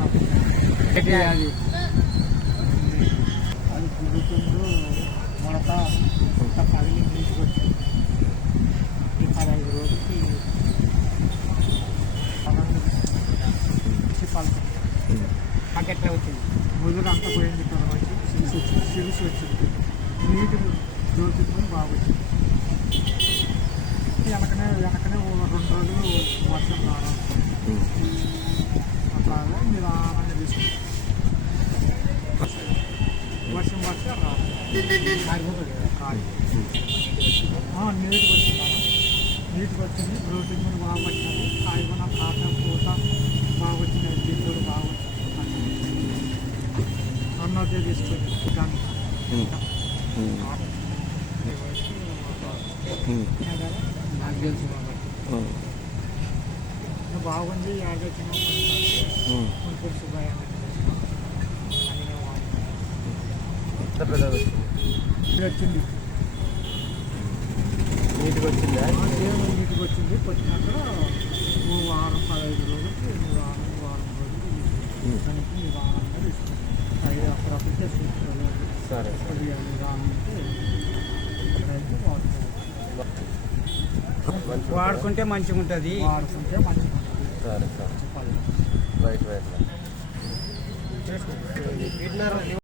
అది అది కుదురుతుందో మొడత పగిలి నీటికి వచ్చింది. ఈ 15 రోజులకి పాకెట్లో వచ్చింది. ముదురు అంతా పోయింది. తర్వాత సిరిసి వచ్చింది. నీటి దోచుకుని బాగా వచ్చింది. వెనకనే 2 రోజులు వర్షం రావడం అట్లాగా నిదానంగా తీసుకుంటాం. వర్షం వస్తే రాదు. నీటికి వచ్చింది. గ్రోతింగ్ కూడా బాగా వచ్చినది. కాయ కూడా కాట పూత బాగా వచ్చినాయి. దిగుబడి బాగా వచ్చింది. అన్నదే తీసుకుంది దాన్ని నాకు తెలుసు కాబట్టి బాగుంది. యాగొచ్చిన వచ్చింది. నీటికి వచ్చిందా? నీటికి వచ్చింది. వచ్చినాక వారం 15 రోజులకి వారం రోజులు దానికి నిదానంగా తీసుకుంటాం. అది అప్పుడప్పుడు చేసుకుంటారు. సరే నిదానంగా వాడుకుంటే మంచిగా ఉంటుంది. వాడుకుంటే మంచిగా ఉంటుంది. సరే సరే రైట్ రైట్.